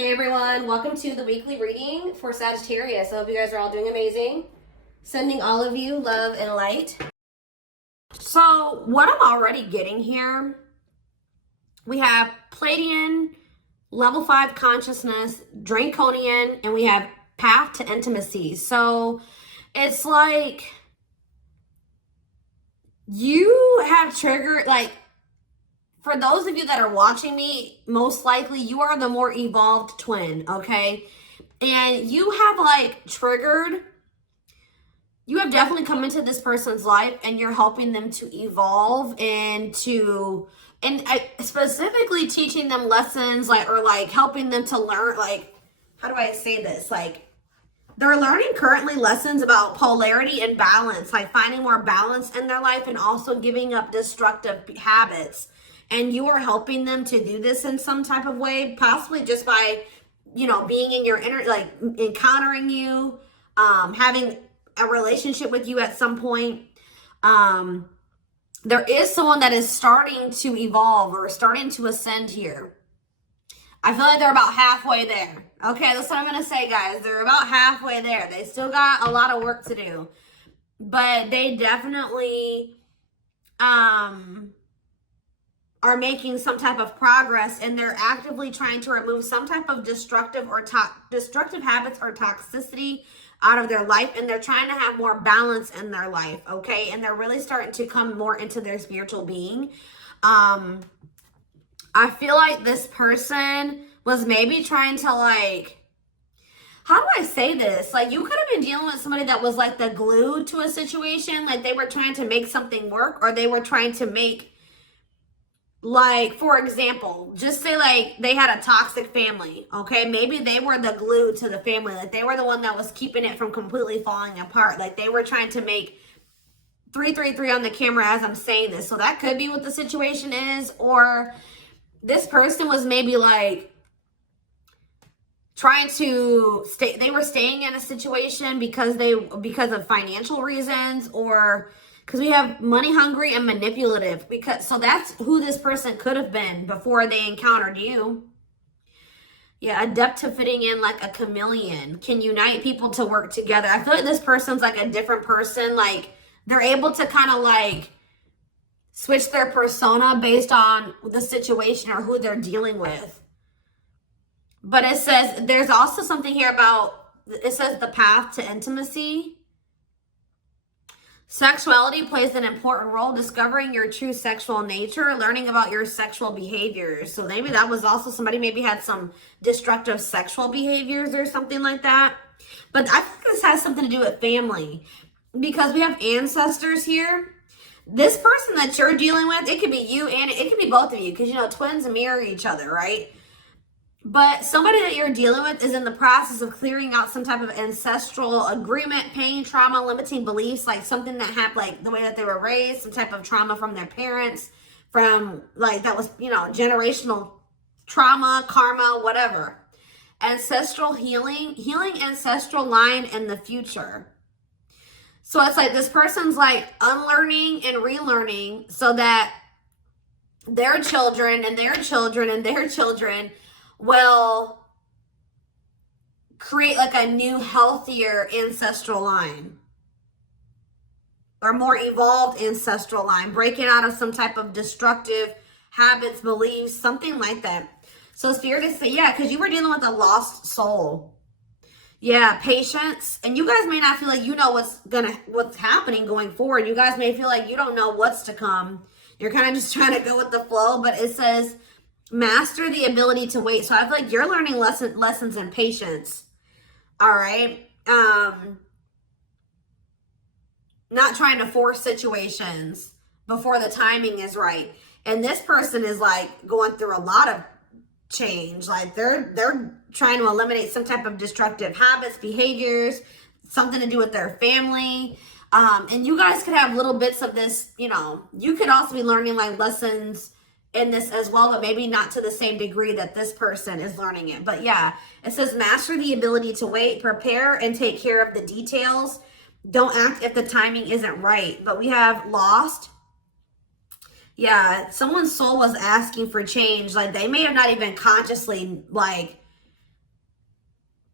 Hey everyone, welcome to the weekly reading for Sagittarius. I hope you guys are all doing amazing. Sending all of you love and light. So what I'm already getting here, we have Pleiadian, level 5 consciousness, Draconian, and we have path to intimacy. So it's like you have triggered, like, for those of you that are watching me, most likely you are the more evolved twin, okay? And you have like triggered, you have definitely come into this person's life and you're helping them to evolve and specifically teaching them lessons, like, or like helping them to learn, like, how do I say this? Like, they're learning currently lessons about polarity and balance, like finding more balance in their life and also giving up destructive habits. And you are helping them to do this in some type of way, possibly just by, you know, being in your inner, like encountering you, having a relationship with you at some point. There is someone that is starting to evolve or starting to ascend here. I feel like they're about halfway there. Okay, that's what I'm going to say, guys. They're about halfway there. They still got a lot of work to do. But they definitely are making some type of progress, and they're actively trying to remove some type of destructive habits or toxicity out of their life, and they're trying to have more balance in their life, okay? And they're really starting to come more into their spiritual being. I feel like this person was maybe trying to, like, how do I say this? Like, you could have been dealing with somebody that was like the glue to a situation, like they were trying to make something work, or they were trying to make, like, for example, just say like they had a toxic family, okay? Maybe they were the glue to the family. Like, they were the one that was keeping it from completely falling apart. Like, they were trying to make 333 on the camera as I'm saying this. So that could be what the situation is. Or this person was maybe like trying to stay, they were staying in a situation because of financial reasons, or because we have money hungry and manipulative, so that's who this person could have been before they encountered you. Yeah, adept to fitting in like a chameleon, can unite people to work together. I feel like this person's like a different person. Like, they're able to kind of like switch their persona based on the situation or who they're dealing with. But it says, there's also something here about, it says the path to intimacy. Sexuality plays an important role, discovering your true sexual nature, learning about your sexual behaviors. So maybe that was also somebody maybe had some destructive sexual behaviors or something like that. But I think this has something to do with family, because we have ancestors here. This person that you're dealing with, it could be you and it could be both of you, because, you know, twins mirror each other, right? But somebody that you're dealing with is in the process of clearing out some type of ancestral agreement, pain, trauma, limiting beliefs, like something that happened, like the way that they were raised, some type of trauma from their parents, from like that was, you know, generational trauma, karma, whatever. Ancestral healing ancestral line in the future. So it's like this person's like unlearning and relearning so that their children and their children and their children will create like a new, healthier ancestral line, or more evolved ancestral line, breaking out of some type of destructive habits, beliefs, something like that. So Spirit is saying, yeah, because you were dealing with a lost soul. Yeah, patience. And you guys may not feel like you know what's happening going forward. You guys may feel like you don't know what's to come. You're kind of just trying to go with the flow, but it says master the ability to wait. So I feel like you're learning lessons in patience. All right. Not trying to force situations before the timing is right. And this person is like going through a lot of change. Like they're trying to eliminate some type of destructive habits, behaviors, something to do with their family. And you guys could have little bits of this, you know, you could also be learning like lessons in this as well, but maybe not to the same degree that this person is learning it. But yeah, it says master the ability to wait, prepare and take care of the details. Don't act if the timing isn't right. But we have lost. Yeah, someone's soul was asking for change. Like, they may have not even consciously like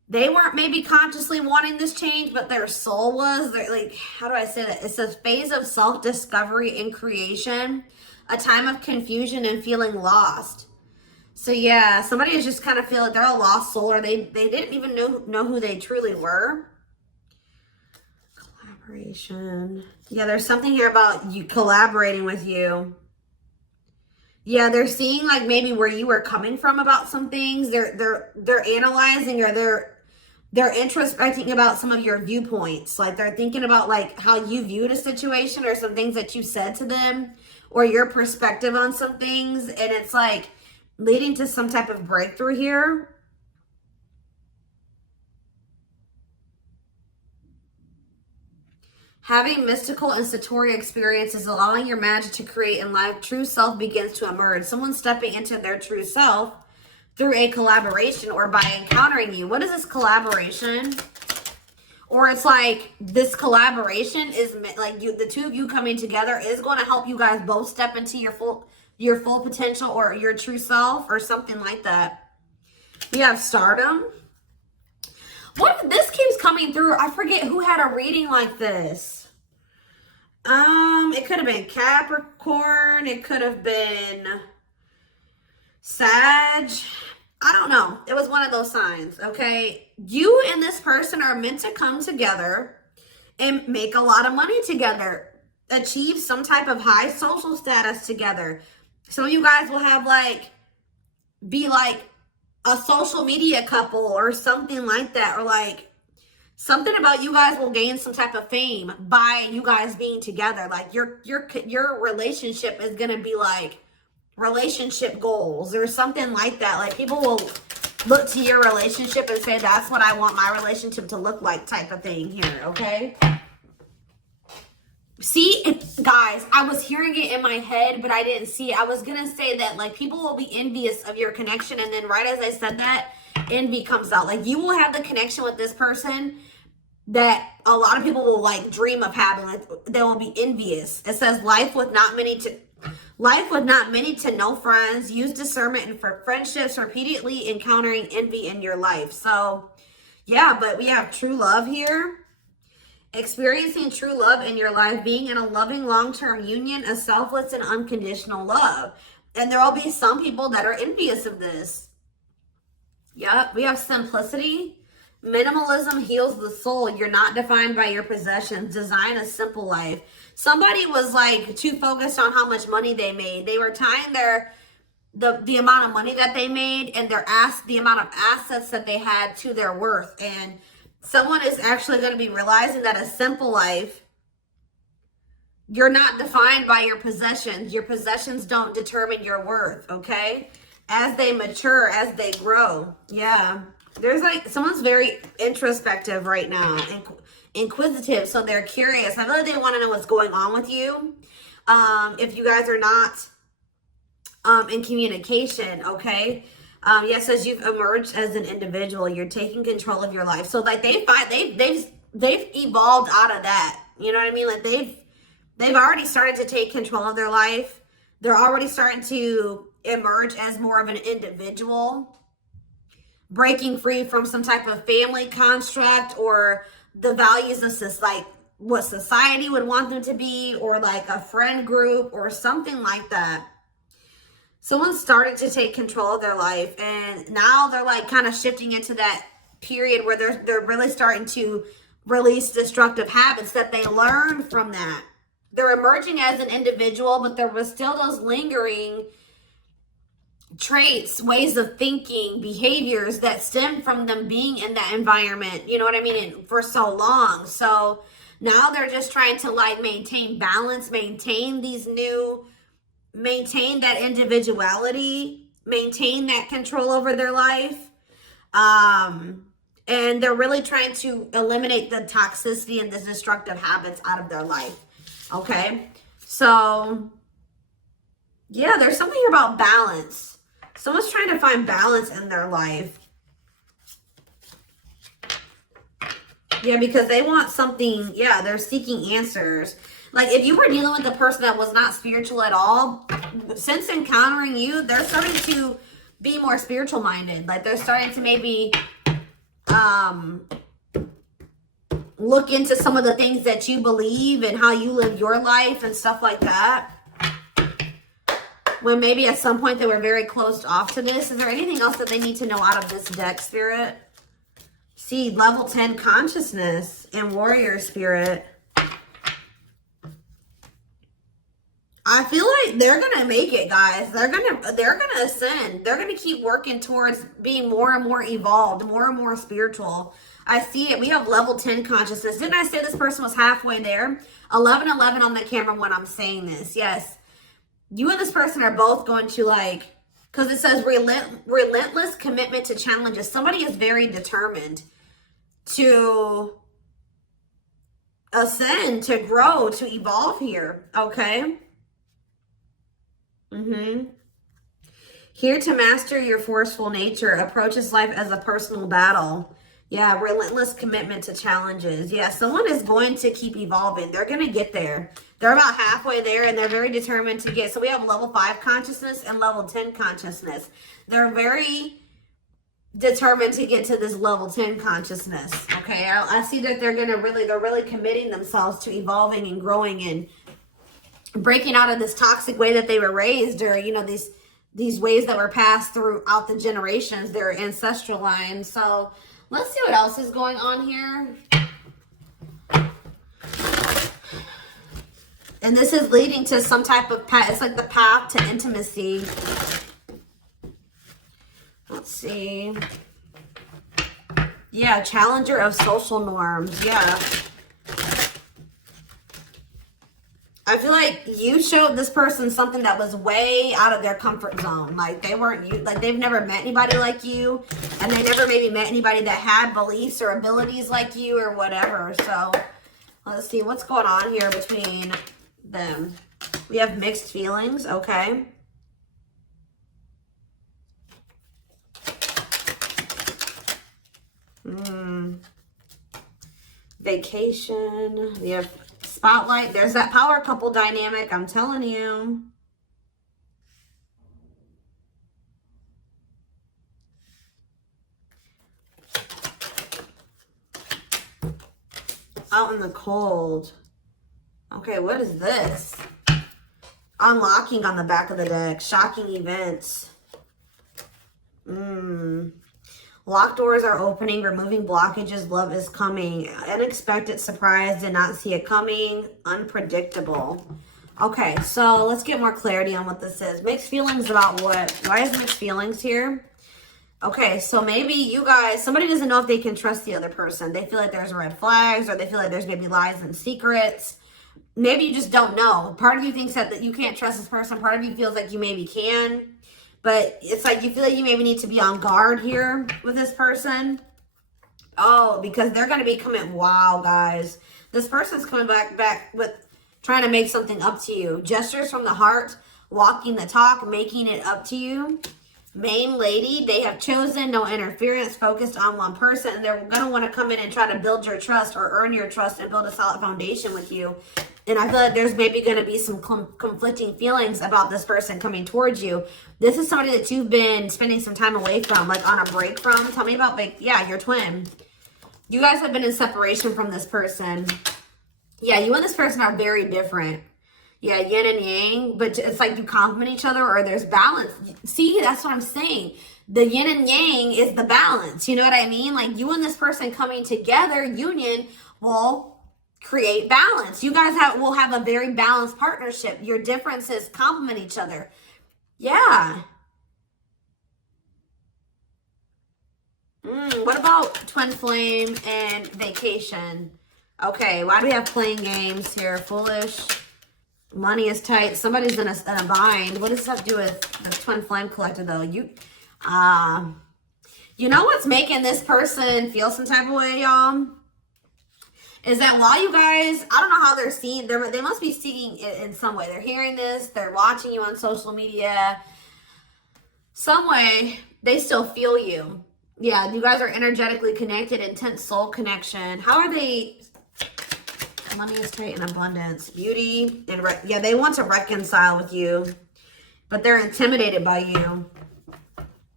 They weren't maybe consciously wanting this change, but their soul was. They're like, how do I say that? It's a phase of self-discovery and creation, a time of confusion and feeling lost. So yeah, somebody is just kind of feel like they're a lost soul, or they didn't even know who they truly were. Collaboration. Yeah, there's something here about you collaborating with you. Yeah, they're seeing like maybe where you were coming from about some things. They're analyzing, or they're introspecting about some of your viewpoints. Like they're thinking about like how you viewed a situation, or some things that you said to them, or your perspective on some things. And it's like leading to some type of breakthrough here. Having mystical and satori experiences, allowing your magic to create in life, true self begins to emerge. Someone stepping into their true self through a collaboration or by encountering you. What is this collaboration? Or it's like this collaboration is like you, the two of you coming together is going to help you guys both step into your full potential, or your true self, or something like that. We have stardom. What, this keeps coming through. I forget who had a reading like this. It could have been Capricorn. It could have been Sag. I don't know. It was one of those signs, okay? You and this person are meant to come together and make a lot of money together, achieve some type of high social status together. Some of you guys will have like, be like a social media couple or something like that, or like something about you guys will gain some type of fame by you guys being together. Like your relationship is going to be like relationship goals or something like that. Like people will look to your relationship and say, that's what I want my relationship to look like, type of thing here, okay? See, guys, I was hearing it in my head, but I didn't see it. I was going to say that, like, people will be envious of your connection, and then right as I said that, envy comes out. Like, you will have the connection with this person that a lot of people will, like, dream of having. Like, they will be envious. It says, life with not many to no friends. Use discernment and for friendships, repeatedly encountering envy in your life. So, yeah, but we have true love here. Experiencing true love in your life, being in a loving long-term union, a selfless and unconditional love. And there will be some people that are envious of this. Yep, we have simplicity. Minimalism heals the soul. You're not defined by your possessions. Design a simple life. Somebody was like too focused on how much money they made. They were tying the amount of money that they made and the amount of assets that they had to their worth. And someone is actually going to be realizing that a simple life, you're not defined by your possessions. Your possessions don't determine your worth, okay? As they mature, as they grow. Yeah. There's like, someone's very introspective right now and inquisitive. So they're curious. I know they want to know what's going on with you. If you guys are not in communication, okay? Yes, as you've emerged as an individual, you're taking control of your life. So like they've evolved out of that. You know what I mean? Like they've already started to take control of their life. They're already starting to emerge as more of an individual, breaking free from some type of family construct or the values of like what society would want them to be, or like a friend group or something like that. Someone's started to take control of their life, and now they're like kind of shifting into that period where they're really starting to release destructive habits that they learned from that. They're emerging as an individual, but there was still those lingering traits, ways of thinking, behaviors that stem from them being in that environment, you know what I mean, and for so long. So now they're just trying to like maintain balance, maintain that individuality, maintain that control over their life. And they're really trying to eliminate the toxicity and the destructive habits out of their life. Okay. So yeah, there's something here about balance. Someone's trying to find balance in their life. Yeah, because they want something. Yeah, they're seeking answers. Like if you were dealing with a person that was not spiritual at all, since encountering you, they're starting to be more spiritual minded. Like they're starting to maybe look into some of the things that you believe and how you live your life and stuff like that. When maybe at some point they were very closed off to this. Is there anything else that they need to know out of this deck, Spirit? See, level 10 consciousness and warrior spirit. I feel like they're gonna make it, guys. They're gonna ascend. They're gonna keep working towards being more and more evolved, more and more spiritual. I see it. We have level 10 consciousness. Didn't I say this person was halfway there? 1111 on the camera when I'm saying this. Yes. You and this person are both going to, like, because it says relentless commitment to challenges. Somebody is very determined to ascend, to grow, to evolve here. Okay. Here to master your forceful nature. Approaches life as a personal battle. Yeah, relentless commitment to challenges. Yeah, someone is going to keep evolving. They're going to get there. They're about halfway there, and they're very determined to get. So we have level 5 consciousness and level 10 consciousness. They're very determined to get to this level 10 consciousness. Okay, I see that they're really committing themselves to evolving and growing and breaking out of this toxic way that they were raised, or, you know, these ways that were passed throughout the generations, their ancestral line. So let's see what else is going on here. And this is leading to some type of path. It's like the path to intimacy. Let's see. Yeah, challenger of social norms. Yeah. I feel like you showed this person something that was way out of their comfort zone. Like they weren't, like they've never met anybody like you, and they never maybe met anybody that had beliefs or abilities like you or whatever. So let's see what's going on here between them. We have mixed feelings. Okay. Vacation. We have spotlight. There's that power couple dynamic. I'm telling you. Out in the cold. Okay, what is this? Unlocking on the back of the deck. Shocking events. Locked doors are opening, removing blockages, love is coming. Unexpected surprise, did not see it coming. Unpredictable. Okay, so let's get more clarity on what this is. Mixed feelings about what? Why is mixed feelings here? Okay, so maybe you guys, somebody doesn't know if they can trust the other person. They feel like there's red flags, or they feel like there's maybe lies and secrets. Maybe you just don't know. Part of you thinks that you can't trust this person. Part of you feels like you maybe can. But it's like you feel like you maybe need to be on guard here with this person. Oh, because they're going to be coming. Wow, guys. This person's coming back with trying to make something up to you. Gestures from the heart, walking the talk, making it up to you. Main lady, they have chosen no interference, focused on one person. And they're going to want to come in and try to build your trust or earn your trust and build a solid foundation with you. And I feel like there's maybe going to be some conflicting feelings about this person coming towards you. This is somebody that you've been spending some time away from, like on a break from. Tell me about, like, yeah, your twin. You guys have been in separation from this person. Yeah, you and this person are very different. Yeah, yin and yang, but it's like you complement each other, or there's balance. See, that's what I'm saying. The yin and yang is the balance. You know what I mean? Like you and this person coming together, union, will create balance. You guys will have a very balanced partnership. Your differences complement each other. Yeah. What about twin flame and vacation? Okay, why do we have playing games here? Foolish. Money is tight. Somebody's in a bind. What does this have to do with the twin flame collector, though? You know what's making this person feel some type of way, y'all? Is that while you guys, I don't know how they're seeing, they must be seeing it in some way. They're hearing this, they're watching you on social media. Some way, they still feel you. Yeah, you guys are energetically connected, intense soul connection. How are they? Money is tight and abundance. Beauty, and yeah, they want to reconcile with you, but they're intimidated by you.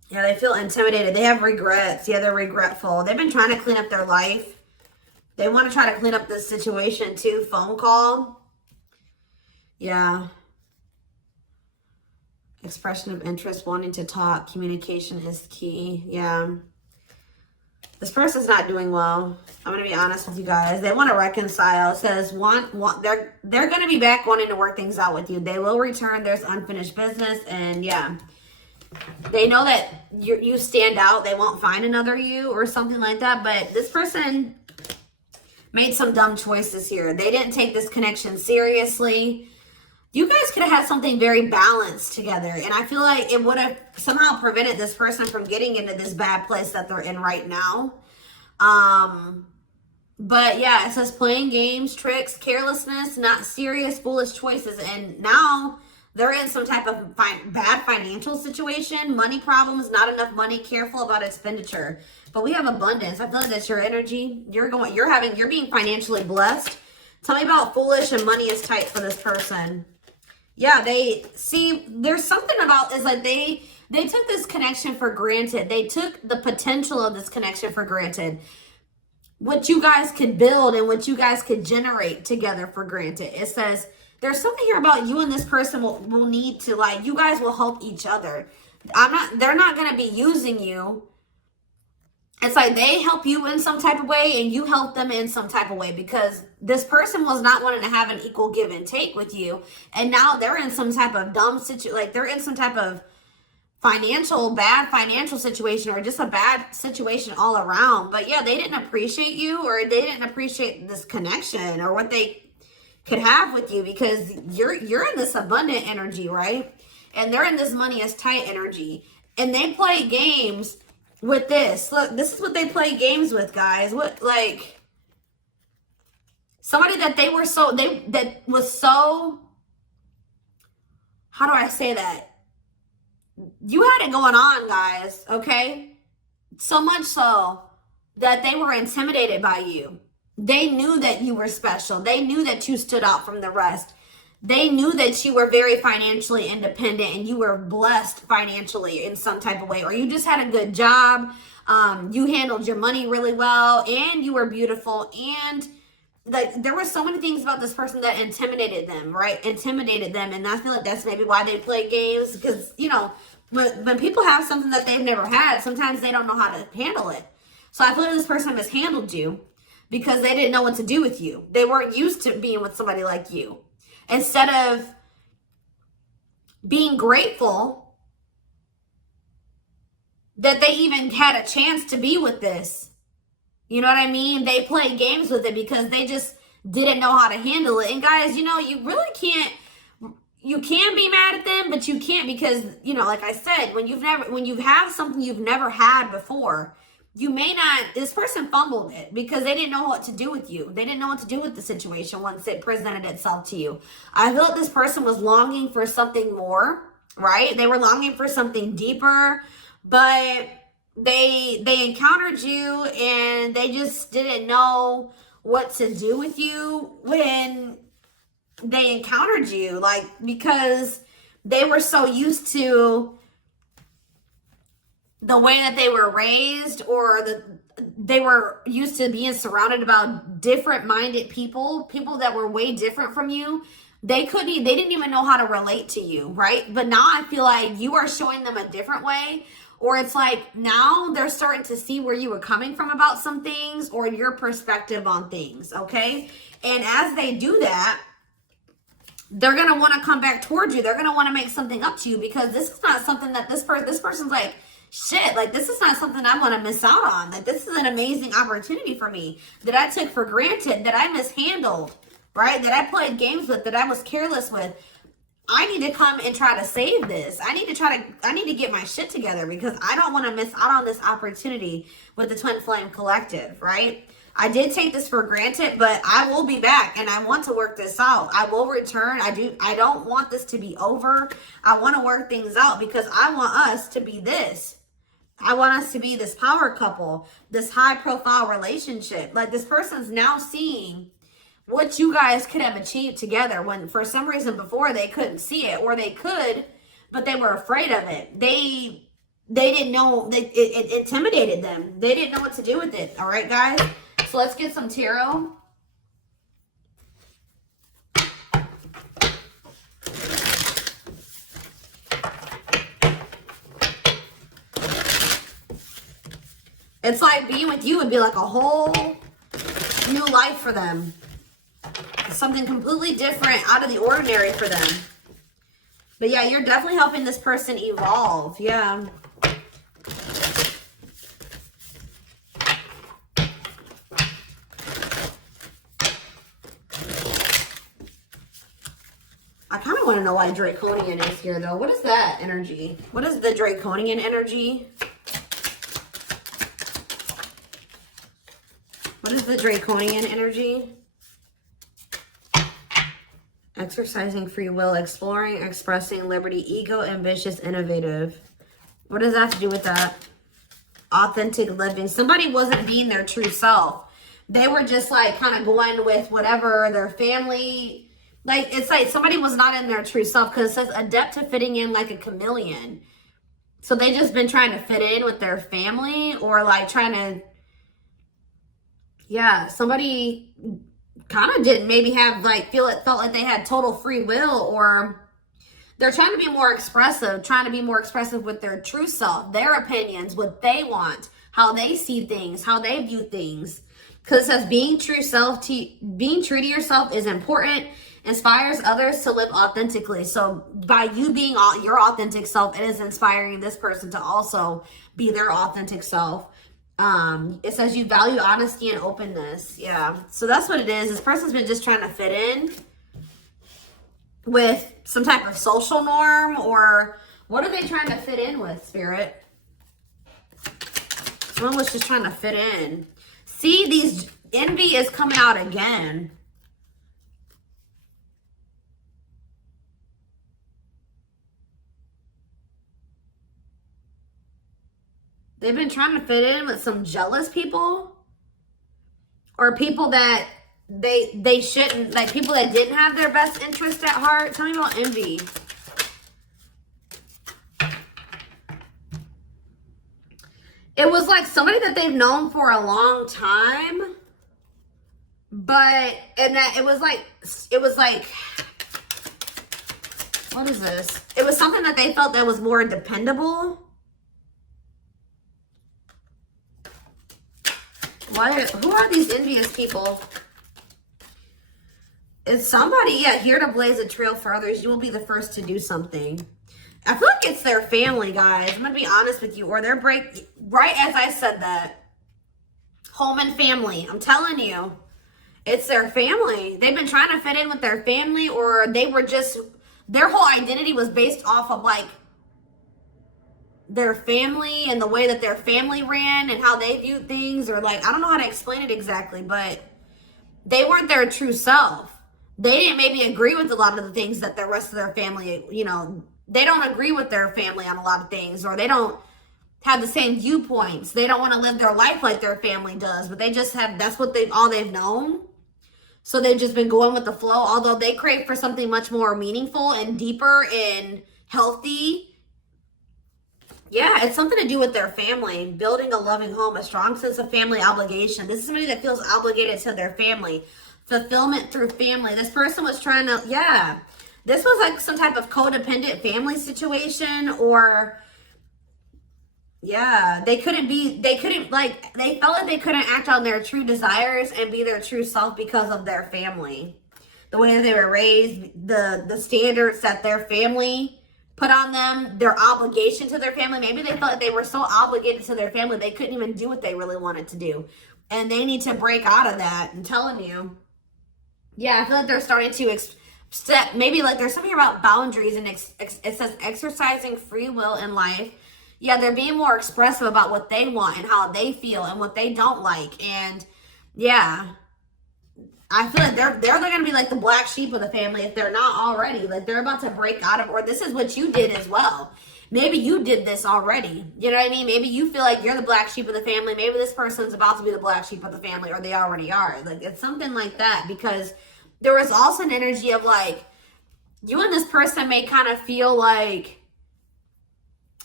Yeah, they feel intimidated. They have regrets. Yeah, they're regretful. They've been trying to clean up their life. They want to try to clean up this situation too. Phone call. Yeah. Expression of interest, wanting to talk. Communication is key. Yeah. This person's not doing well. I'm going to be honest with you guys. They want to reconcile. It says they're going to be back wanting to work things out with you. They will return. There's unfinished business. And yeah, they know that you stand out. They won't find another you or something like that. But this person made some dumb choices here. They didn't take this connection seriously. You guys could have had something very balanced together. And I feel like it would have somehow prevented this person from getting into this bad place that they're in right now. But yeah, it says playing games, tricks, carelessness, not serious, foolish choices. And now they're in some type of bad financial situation, money problems, not enough money, careful about expenditure. But we have abundance. I feel like that's your energy. You're being financially blessed. Tell me about foolish and money is tight for this person. Yeah, there's something about this, like they took this connection for granted. They took the potential of this connection for granted. What you guys could build and what you guys could generate together for granted. It says there's something here about you and this person will need to, like, you guys will help each other. They're not going to be using you. It's like they help you in some type of way and you help them in some type of way, because this person was not wanting to have an equal give and take with you. And now they're in some type of dumb situation, like they're in some type of bad financial situation, or just a bad situation all around. But yeah, they didn't appreciate you, or they didn't appreciate this connection or what they could have with you, because you're in this abundant energy, right? And they're in this money is tight energy. And they play games with this. Look, this is what they play games with, guys. What, like, somebody that that was so, how do I say that? You had it going on, guys, okay? So much so that they were intimidated by you. They knew that you were special. They knew that you stood out from the rest. They knew that you were very financially independent and you were blessed financially in some type of way, or you just had a good job. You handled your money really well, and you were beautiful. And like, there were so many things about this person that intimidated them, right? Intimidated them. And I feel like that's maybe why they play games, because, you know, when people have something that they've never had, sometimes they don't know how to handle it. So I feel like this person mishandled you because they didn't know what to do with you. They weren't used to being with somebody like you. Instead of being grateful that they even had a chance to be with this, you know what I mean? They play games with it because they just didn't know how to handle it. And guys, you know, you really can't, you can be mad at them, but you can't, because, you know, like I said, when you have something you've never had before, you may not, this person fumbled it because they didn't know what to do with you. They didn't know what to do with the situation once it presented itself to you. I feel like this person was longing for something more, right? They were longing for something deeper, but they encountered you and they just didn't know what to do with you when they encountered you, like, because they were so used to the way that they were raised, or they were used to being surrounded about different minded people that were way different from you. They didn't even know how to relate to you, right? But now I feel like you are showing them a different way, or it's like now they're starting to see where you were coming from about some things, or your perspective on things, okay? And as they do that, they're going to want to come back towards you. They're going to want to make something up to you, because this is not something that this person's like, shit, like, this is not something I want to miss out on. Like, this is an amazing opportunity for me that I took for granted, that I mishandled, right? That I played games with, that I was careless with. I need to come and try to save this. I need to get my shit together, because I don't want to miss out on this opportunity with the Twin Flame Collective, right? I did take this for granted, but I will be back and I want to work this out. I will return. I don't want this to be over. I want to work things out, because I want us to be this. I want us to be this power couple, this high profile relationship. Like, this person's now seeing what you guys could have achieved together, when for some reason before they couldn't see it, or they could, but they were afraid of it. They they didn't know, it intimidated them. They didn't know what to do with it. All right, guys? So let's get some tarot. It's like being with you would be like a whole new life for them. Something completely different, out of the ordinary for them. But yeah, you're definitely helping this person evolve. Yeah. I kind of want to know why Draconian is here, though. What is that energy? What is the Draconian energy? What is the Draconian energy? Exercising free will, exploring, expressing liberty, ego, ambitious, innovative. What does that have to do with that? Authentic living. Somebody wasn't being their true self. They were just like kind of going with whatever their family, like it's like somebody was not in their true self, because it says adept to fitting in like a chameleon. So they just been trying to fit in with their family, or like trying to, yeah, somebody kind of didn't maybe have like felt like they had total free will, or they're trying to be more expressive, with their true self, their opinions, what they want, how they see things, how they view things. Because it says being true to yourself is important, inspires others to live authentically. So by you being your authentic self, it is inspiring this person to also be their authentic self. It says you value honesty and openness. Yeah. So that's what it is. This person's been just trying to fit in with some type of social norm, or what are they trying to fit in with, Spirit? Someone was just trying to fit in. See, these envy is coming out again. They've been trying to fit in with some jealous people, or people that they shouldn't, like people that didn't have their best interest at heart. Tell me about envy. It was like somebody that they've known for a long time, and that it was like, what is this? It was something that they felt that was more dependable. Who are these envious people? It's somebody, yeah, here to blaze a trail for others. You will be the first to do something. I feel like it's their family, guys. I'm going to be honest with you. Or their right as I said that. Home and family. I'm telling you. It's their family. They've been trying to fit in with their family, or they were just, their whole identity was based off of like their family and the way that their family ran and how they viewed things, or like, I don't know how to explain it exactly, but they weren't their true self. They didn't maybe agree with a lot of the things that the rest of their family, you know, they don't agree with their family on a lot of things, or they don't have the same viewpoints. They don't want to live their life like their family does, but they just have, that's what all they've known. So they've just been going with the flow, although they crave for something much more meaningful and deeper and healthy. Yeah, it's something to do with their family, building a loving home, a strong sense of family obligation. This is somebody that feels obligated to their family, fulfillment through family. This person was trying to, yeah, this was like some type of codependent family situation, or yeah, they felt like they couldn't act on their true desires and be their true self because of their family. The way that they were raised, the standards that their family put on them, their obligation to their family. Maybe they felt like they were so obligated to their family, they couldn't even do what they really wanted to do. And they need to break out of that. I'm telling you. Yeah, I feel like they're starting to step, maybe like there's something about boundaries, and it says exercising free will in life. Yeah, they're being more expressive about what they want and how they feel and what they don't like. And yeah, I feel like they're going to be like the black sheep of the family if they're not already. Like they're about to break out of, or this is what you did as well. Maybe you did this already. You know what I mean? Maybe you feel like you're the black sheep of the family. Maybe this person's about to be the black sheep of the family, or they already are. Like it's something like that, because there was also an energy of like, you and this person may kind of feel like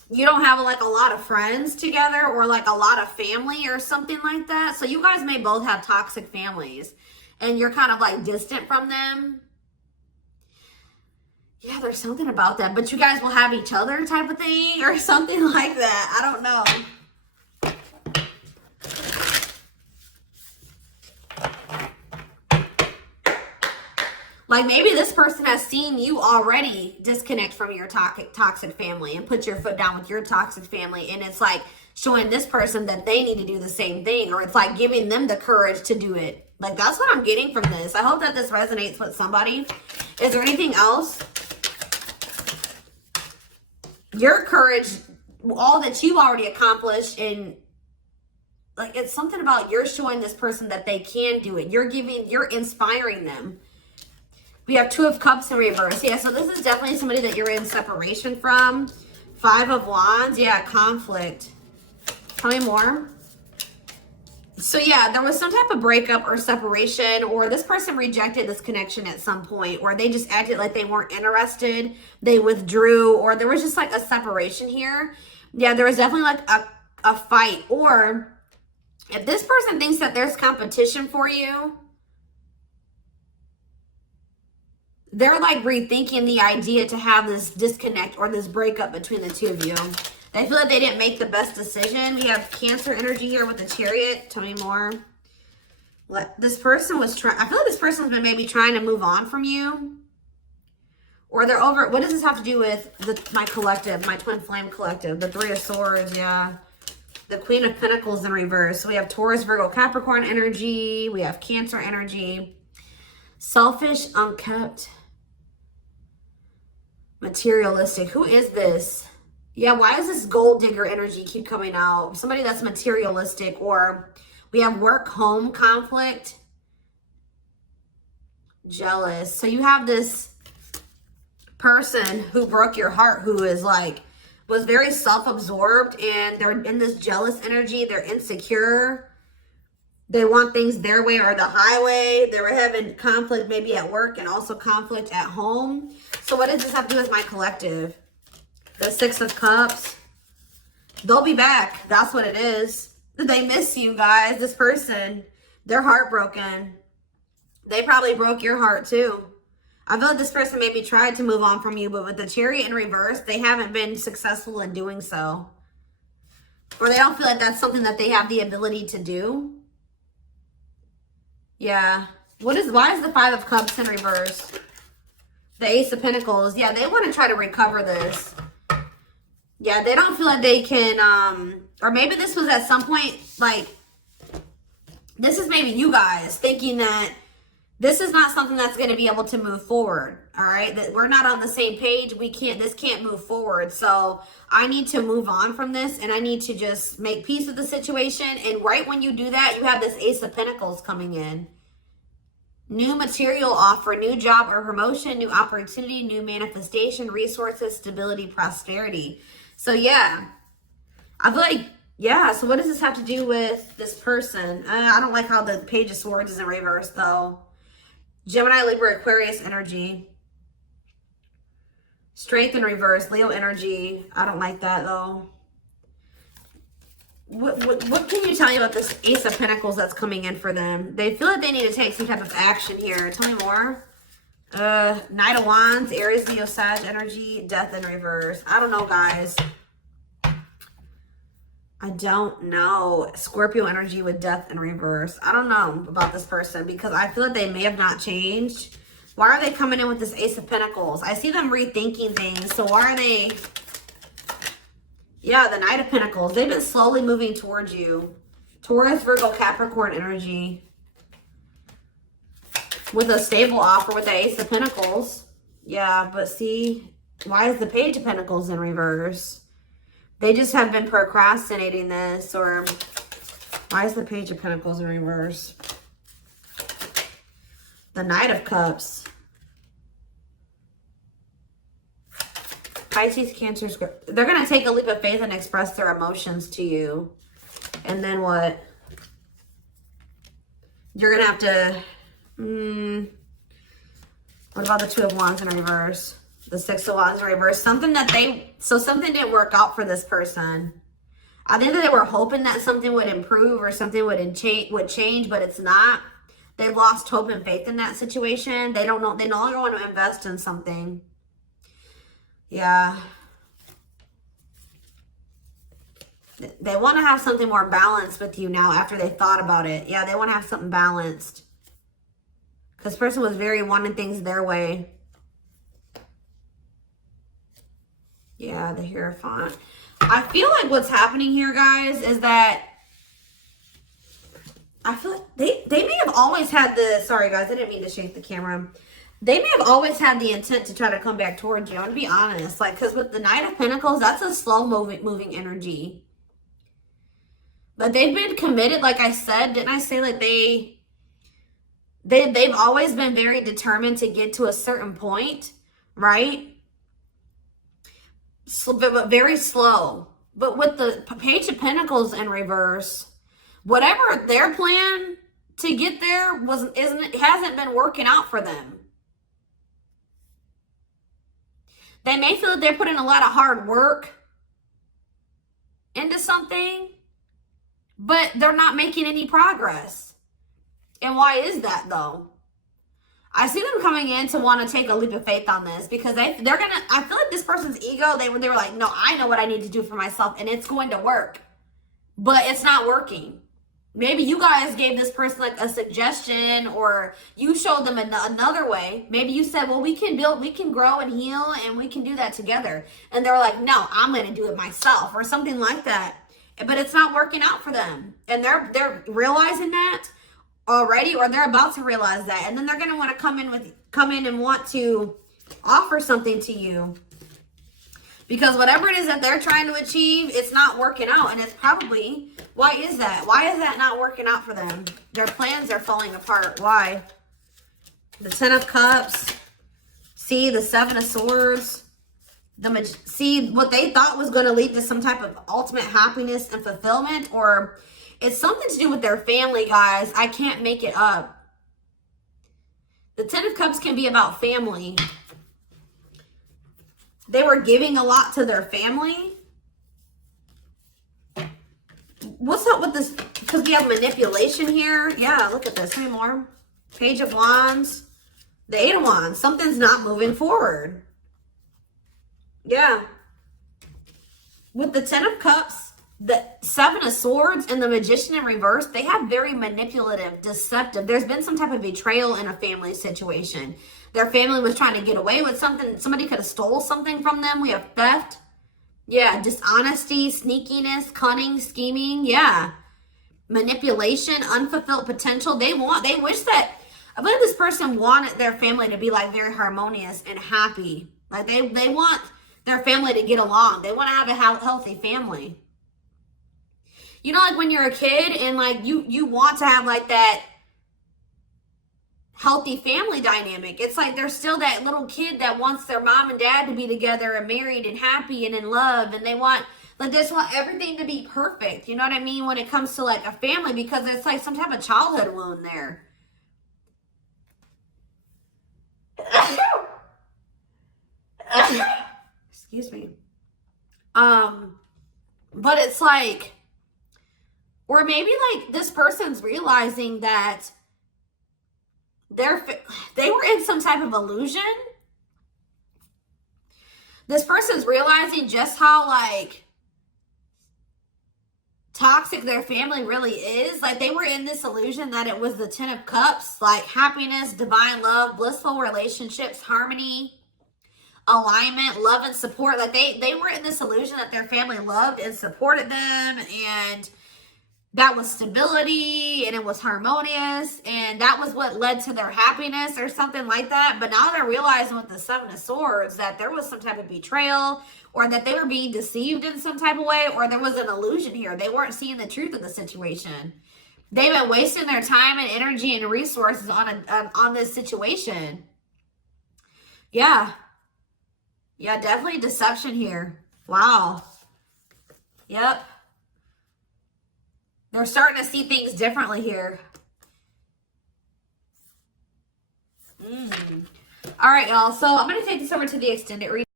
you don't have like a lot of friends together or like a lot of family or something like that. So you guys may both have toxic families and you're kind of like distant from them. Yeah, there's something about that, but you guys will have each other type of thing or something like that. I don't know. Like maybe this person has seen you already disconnect from your toxic family and put your foot down with your toxic family. And it's like showing this person that they need to do the same thing, or it's like giving them the courage to do it. Like that's what I'm getting from this. I hope that this resonates with somebody. Is there anything else? Your courage, all that you've already accomplished, and like it's something about you're showing this person that they can do it. You're inspiring them. We have 2 of Cups in reverse. Yeah, so this is definitely somebody that you're in separation from. 5 of Wands. Yeah, conflict. Tell me more. So yeah, there was some type of breakup or separation, or this person rejected this connection at some point, or they just acted like they weren't interested. They withdrew, or there was just like a separation here. Yeah, there was definitely like a fight. Or if this person thinks that there's competition for you, they're like rethinking the idea to have this disconnect or this breakup between the 2 of you. They feel like they didn't make the best decision. We have Cancer energy here with the Chariot. Tell me more. This person was trying, I feel like this person's been maybe trying to move on from you. Or they're over, what does this have to do with my collective, my twin flame collective? The 3 of Swords, yeah. The Queen of Pentacles in reverse. So we have Taurus, Virgo, Capricorn energy. We have Cancer energy. Selfish, unkept. Materialistic. Who is this? Yeah, why does this gold digger energy keep coming out? Somebody that's materialistic. Or we have work home conflict. Jealous. So you have this person who broke your heart, who is like, was very self-absorbed, and they're in this jealous energy. They're insecure. They want things their way or the highway. They were having conflict maybe at work and also conflict at home. So what does this have to do with my collective? The 6 of Cups. They'll be back. That's what it is. They miss you guys. This person, they're heartbroken. They probably broke your heart too. I feel like this person maybe tried to move on from you, but with the Chariot in reverse, they haven't been successful in doing so. Or they don't feel like that's something that they have the ability to do. Yeah. Why is the 5 of Cups in reverse? The Ace of Pentacles. Yeah, they want to try to recover this. Yeah, they don't feel like they can, or maybe this was at some point, like, this is maybe you guys thinking that this is not something that's going to be able to move forward. All right. That we're not on the same page. This can't move forward. So I need to move on from this, and I need to just make peace with the situation. And right when you do that, you have this Ace of Pentacles coming in. New material offer, new job or promotion, new opportunity, new manifestation, resources, stability, prosperity. So yeah, I feel like, yeah. So what does this have to do with this person? I don't like how the Page of Swords is in reverse though. Gemini, Libra, Aquarius energy. Strength in reverse, Leo energy. I don't like that though. What can you tell me about this Ace of Pentacles that's coming in for them? They feel like they need to take some type of action here. Tell me more. Knight of Wands, Aries, Leo, Sag energy, Death in reverse. I don't know, guys. I don't know. Scorpio energy with Death in reverse. I don't know about this person because I feel like they may have not changed. Why are they coming in with this Ace of Pentacles? I see them rethinking things. So why are they... Yeah, the Knight of Pentacles. They've been slowly moving towards you. Taurus, Virgo, Capricorn energy. With a stable offer with the Ace of Pentacles. Yeah, but see, why is the Page of Pentacles in reverse? They just have been procrastinating this. Or why is the Page of Pentacles in reverse? The Knight of Cups. Pisces, Cancer, Scorpio. They're going to take a leap of faith and express their emotions to you. And then what? You're going to have to... what about the Two of Wands in reverse? The Six of Wands in reverse. Something didn't work out for this person. I think that they were hoping that something would improve or something would change, but it's not. They've lost hope and faith in that situation. They don't know. They no longer want to invest in something. Yeah. They want to have something more balanced with you now after they thought about it. Yeah, they want to have something balanced. Because this person was very wanting things their way. Yeah, the Hierophant. I feel like what's happening here, guys, is that I feel like they may have always had the, sorry guys, I didn't mean to shake the camera. They may have always had the intent to try to come back towards you. I'm going to be honest. Like, because with the Knight of Pentacles, that's a slow moving energy. But they've been committed, like I said. Didn't I say like they've always been very determined to get to a certain point, right? So, but very slow. But with the Page of Pentacles in reverse, whatever their plan to get there hasn't been working out for them. They may feel that they're putting a lot of hard work into something, but they're not making any progress. And why is that though? I see them coming in to want to take a leap of faith on this because they're gonna, I feel like this person's ego, they were like, no, I know what I need to do for myself and it's going to work, but it's not working. Maybe you guys gave this person like a suggestion, or you showed them another way. Maybe you said, well, we can build, we can grow and heal, and we can do that together. And they're like, no, I'm going to do it myself, or something like that. But it's not working out for them. And they're realizing that already, or they're about to realize that. And then they're going to want to come in and want to offer something to you. Because whatever it is that they're trying to achieve, it's not working out. And it's probably, why is that? Why is that not working out for them? Their plans are falling apart. Why? The Ten of Cups. See, the Seven of Swords. See, what they thought was going to lead to some type of ultimate happiness and fulfillment. Or it's something to do with their family, guys. I can't make it up. The Ten of Cups can be about family. They were giving a lot to their family. What's up with this? Because we have manipulation here. Yeah, look at this. How many more? Page of Wands. The Eight of Wands. Something's not moving forward. Yeah. With the Ten of Cups, the Seven of Swords, and the Magician in reverse, they have very manipulative, deceptive. There's been some type of betrayal in a family situation. Their family was trying to get away with something. Somebody could have stole something from them. We have theft. Yeah, dishonesty, sneakiness, cunning, scheming. Yeah. Manipulation, unfulfilled potential. They wish that, I believe this person wanted their family to be like very harmonious and happy. Like they want their family to get along. They want to have a healthy family. You know, like when you're a kid and like you want to have like that healthy family dynamic. It's like there's still that little kid that wants their mom and dad to be together and married and happy and in love, and they want everything to be perfect. You know what I mean? When it comes to like a family, because it's like some type of childhood wound there. Excuse me. But it's like, or maybe like this person's realizing that they were in some type of illusion. This person's realizing just how like toxic their family really is. Like they were in this illusion that it was the Ten of Cups, like happiness, divine love, blissful relationships, harmony, alignment, love and support. Like they were in this illusion that their family loved and supported them, and that was stability, and it was harmonious, and that was what led to their happiness or something like that. But now they're realizing with the Seven of Swords that there was some type of betrayal, or that they were being deceived in some type of way, or there was an illusion here. They weren't seeing the truth of the situation. They've been wasting their time and energy and resources on this situation. Yeah. Yeah, definitely deception here. Wow. Yep. They're starting to see things differently here. All right, y'all. So I'm going to take this over to the extended reading.